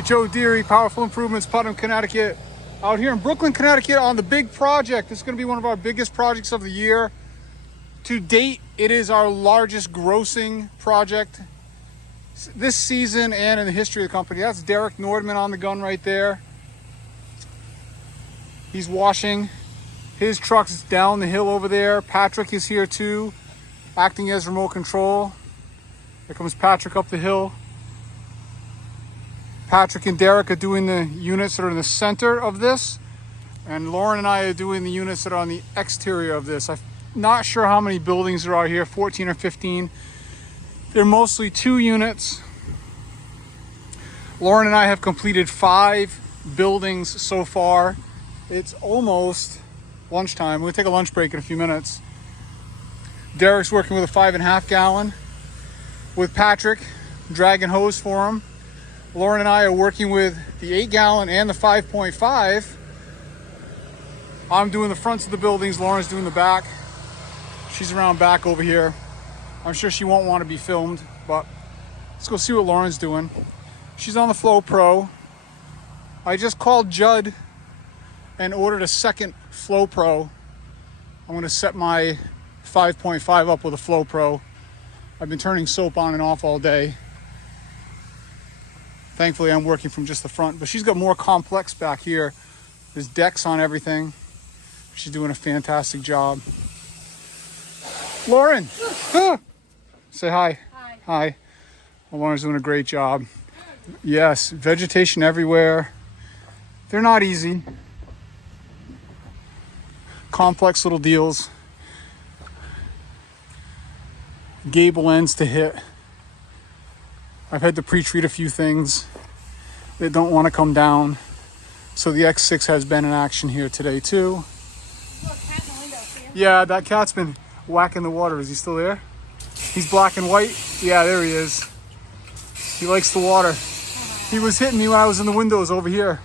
Hey, Joe Deary, Powerful Improvements, Putnam, Connecticut. Out here in Brooklyn, Connecticut on the big project. This is going to be one of our biggest projects of the year. To date, it is our largest grossing project this season and in the history of the company. That's Derek Nordman on the gun right there. He's washing his trucks down the hill over there. Patrick is here too, acting as remote control. There comes Patrick up the hill. Patrick and Derek are doing the units that are in the center of this, and Lauren and I are doing the units that are on the exterior of this. I'm not sure how many buildings there are here, 14 or 15. They're mostly 2 units. Lauren and I have completed 5 buildings so far. It's almost lunchtime. We'll take a lunch break in a few minutes. Derek's working with a 5.5 gallon with Patrick, dragging hose for him. Lauren and I are working with the 8 gallon and the 5.5. I'm doing the fronts of the buildings. Lauren's doing the back. She's around back over here. I'm sure she won't want to be filmed, but let's go see what Lauren's doing. She's on the Flow Pro. I just called Judd and ordered a second Flow Pro. I'm going to set my 5.5 up with a Flow Pro. I've been turning soap on and off all day. Thankfully, I'm working from just the front, but she's got more complex back here. There's decks on everything. She's doing a fantastic job. Lauren, say hi. Hi. Hi. Well, Lauren's doing a great job. Yes, vegetation everywhere. They're not easy. Complex little deals. Gable ends to hit. I've had to pre-treat a few things that don't want to come down. So the X6 has been in action here today too. Look, cat in the window, see him? Yeah, that cat's been whacking the water. Is he still there? He's black and white. Yeah, there he is. He likes the water. He was hitting me when I was in the windows over here.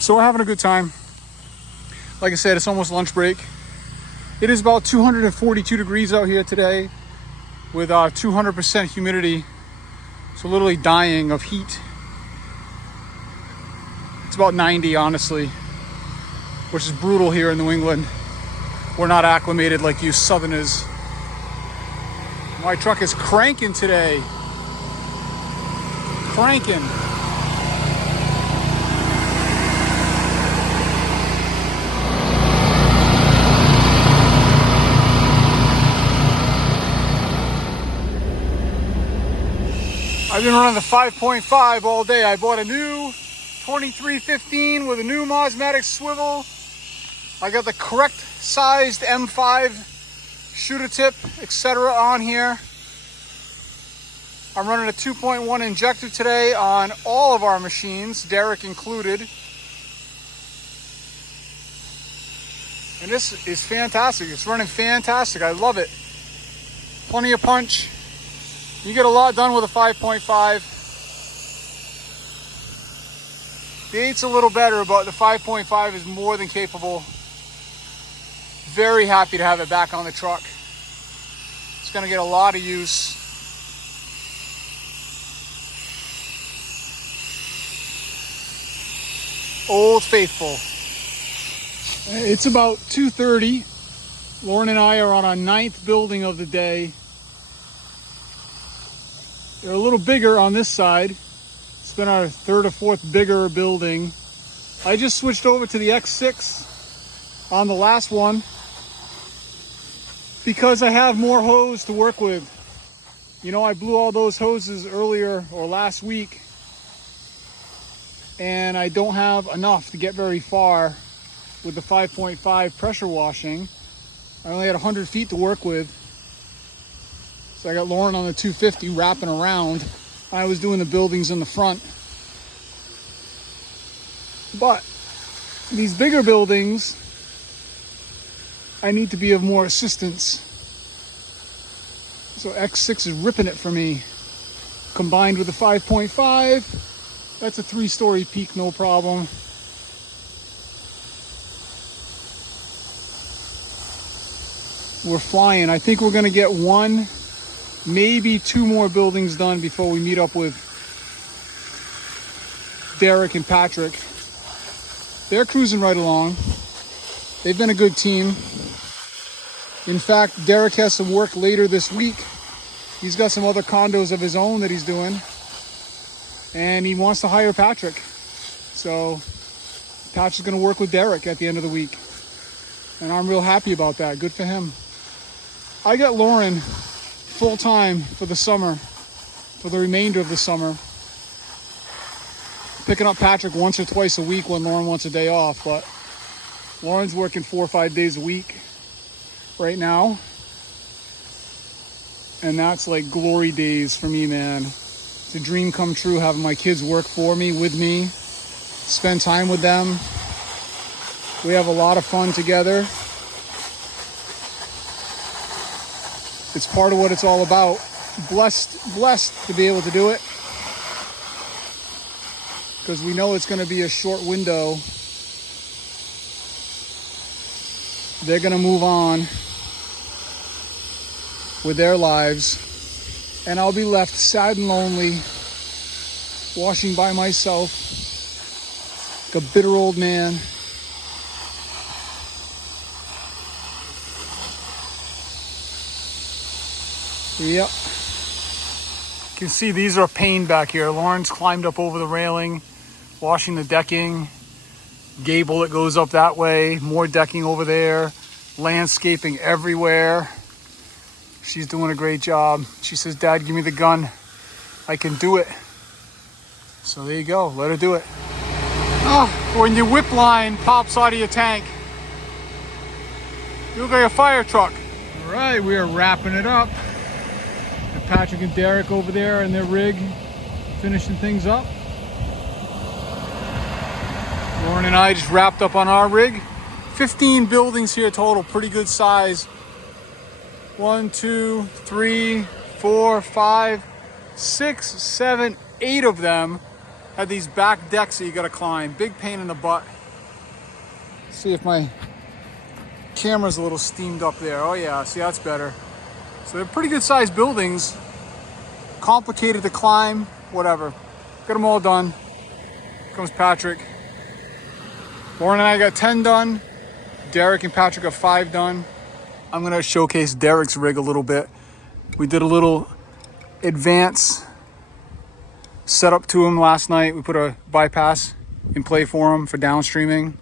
So we're having a good time. Like I said, it's almost lunch break. It is about 242 degrees out here today with 200% humidity. So literally dying of heat. It's about 90, honestly, which is brutal here in New England. We're not acclimated like you Southerners. My truck is cranking today. Cranking. I've been running the 5.5 all day. I bought a new 2315 with a new Mosmatic swivel. I got the correct sized M5 shooter tip, etc. on here. I'm running a 2.1 injector today on all of our machines, Derek included. And this is fantastic. It's running fantastic. I love it. Plenty of punch. You get a lot done with a 5.5. The 8's a little better, but the 5.5 is more than capable. Very happy to have it back on the truck. It's going to get a lot of use. Old Faithful. It's about 2:30. Lauren and I are on our 9th building of the day. They're a little bigger on this side. It's been our 3rd or 4th bigger building. I just switched over to the X6 on the last one because I have more hose to work with. You know, I blew all those hoses earlier or last week, and I don't have enough to get very far with the 5.5 pressure washing. I only had 100 feet to work with. So I got Lauren on the 250 wrapping around. I was doing the buildings in the front. But these bigger buildings, I need to be of more assistance. So X6 is ripping it for me. Combined with the 5.5, that's a 3-story peak, no problem. We're flying. I think we're gonna get 1, maybe 2 more buildings done before we meet up with Derek and Patrick. They're cruising right along. They've been a good team. In fact, Derek has some work later this week. He's got some other condos of his own that he's doing. And he wants to hire Patrick. So Patrick's going to work with Derek at the end of the week. And I'm real happy about that. Good for him. I got Lauren full time for the summer, for the remainder of the summer. Picking up Patrick once or twice a week when Lauren wants a day off. But Lauren's working 4 or 5 days a week right now. And that's like glory days for me, man. It's a dream come true having my kids work for me, with me, spend time with them. We have a lot of fun together. It's part of what it's all about. Blessed to be able to do it. Because we know it's going to be a short window. They're going to move on with their lives, and I'll be left sad and lonely, washing by myself like a bitter old man. Yep. You can see these are a pain back here. Lauren's climbed up over the railing, washing the decking, gable that goes up that way, more decking over there, landscaping everywhere. She's doing a great job. She says, Dad, give me the gun. I can do it. So there you go. Let her do it. Oh, when your whip line pops out of your tank, you look like a fire truck. All right, we are wrapping it up. Got Patrick and Derek over there in their rig, finishing things up. Lauren and I just wrapped up on our rig. 15 buildings here total, pretty good size. 1, 2, 3, 4, 5, 6, 7, 8 of them had these back decks that you gotta climb. Big pain in the butt. See if my camera's a little steamed up there. Oh yeah, see, that's better. So they're pretty good sized buildings. Complicated to climb, whatever. Got them all done. Here comes Patrick. Lauren and I got 10 done. Derek and Patrick got 5 done. I'm gonna showcase Derek's rig a little bit. We did a little advance setup to him last night. We put a bypass in play for him for downstreaming.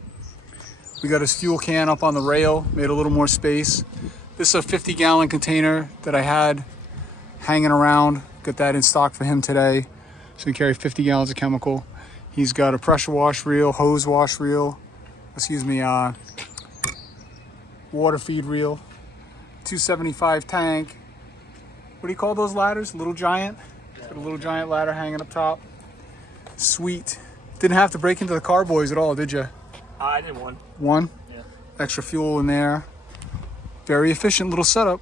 We got his fuel can up on the rail, made a little more space. This is a 50-gallon container that I had hanging around. Got that in stock for him today. So we carry 50 gallons of chemical. He's got a pressure wash reel, hose wash reel, water feed reel, 275 tank. What do you call those ladders? Little Giant? Got a Little Giant ladder hanging up top. Sweet. Didn't have to break into the carboys at all, did you? I did one. One? Yeah. Extra fuel in there. Very efficient little setup.